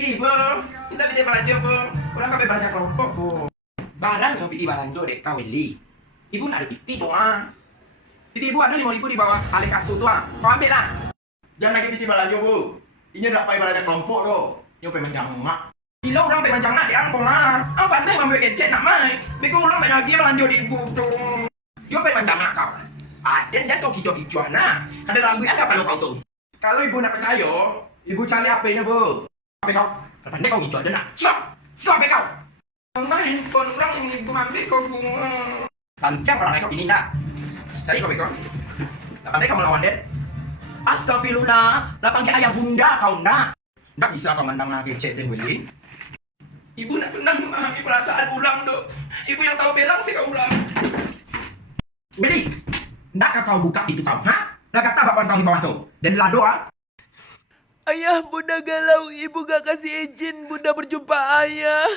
Ibu, minta piti belanja bu. Kurang kami belanja kelompok bu. Barang yang piti belanja dek kau beli. Ibu nak ada piti doang. Piti ibu ada 5.000 di bawah alih kasut doang. Kau ambil lah. Jangan lagi piti belanja bu. Ini udah pakai belanja kelompok loh. Ini pengen mak. Gila orang pengen jangan di angkong lah. Apa nih ngambil ecek nak mai? Bego orang pengen lagi belanja di ibu tuh. Yo pengen jangan kau. Aden dan kau kicau-kicauan nah. Kada rambut ada kalau kau tuh. Kalau ibu nak percaya, ibu cari HP-nya bu. HP kau. Pandai kau kicau ada nak. Siap. Siap HP kau. Main handphone orang ini ibu ambil kau bunga. Santiap orang kau ini nak. Cari kau kau. Pandai kau melawan deh. Astagfirullah, lapang ke ayah bunda kau nak. Nggak bisa kau mandang lagi cek dan Willy. Ibu nak pernah memahami perasaan ulang dok. Ibu yang tahu belang sih kau ulang. Willy, nggak kau buka itu kau, ha? Nggak kata bapak kau di bawah tuh. Dan lah doa. Ayah, Bunda galau. Ibu gak kasih izin Bunda berjumpa ayah.